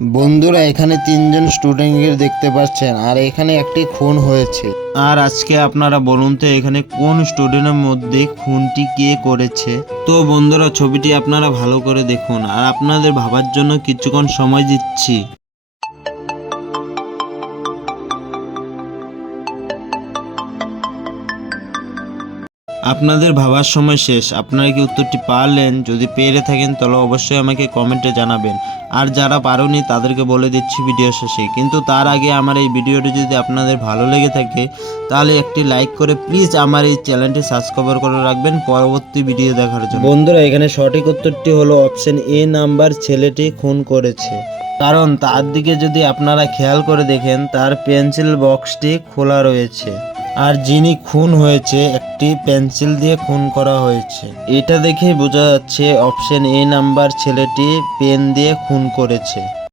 বন্ধুরা এখানে তিনজন স্টুডেন্টকে দেখতে পাচ্ছেন আর এখানে একটি খুন হয়েছে। আর আজকে আপনারা বলুন তো এখানে কোন স্টুডেন্টের মধ্যে খুনটি কে করেছে। তো বন্ধুরা ছবিটি আপনারা ভালো করে দেখুন আর আপনাদের ভাবার জন্য কিছুক্ষণ সময় দিচ্ছি। আপনাদের ভাবার সময় শেষ। আপনারা কি উত্তরটি পারলেন? যদি পেরে থাকেন তাহলে অবশ্যই আমাকে কমেন্টে জানাবেন। আর যারা পারোনি তাদেরকে বলে দিচ্ছি ভিডিও শেষে। কিন্তু তার আগে আমার এই ভিডিওটি যদি আপনাদের ভালো লেগে থাকে তাহলে একটি লাইক করে প্লিজ আমার এই চ্যানেলটি সাবস্ক্রাইব করে রাখবেন পরবর্তী ভিডিও দেখার জন্য। বন্ধুরা এখানে সঠিক উত্তরটি হলো অপশন এ নাম্বার, ছেলেটি খুন করেছে। কারণ তার দিকে যদি আপনারা খেয়াল করে দেখেন তার পেন্সিল বক্সটি খোলা রয়েছে। আর যিনি খুন হয়েছে একটি পেন্সিল দিয়ে খুন করা হয়েছে। এটা দেখেই বোঝা যাচ্ছে অপশন এ নাম্বার ছেলেটি পেন দিয়ে খুন করেছে।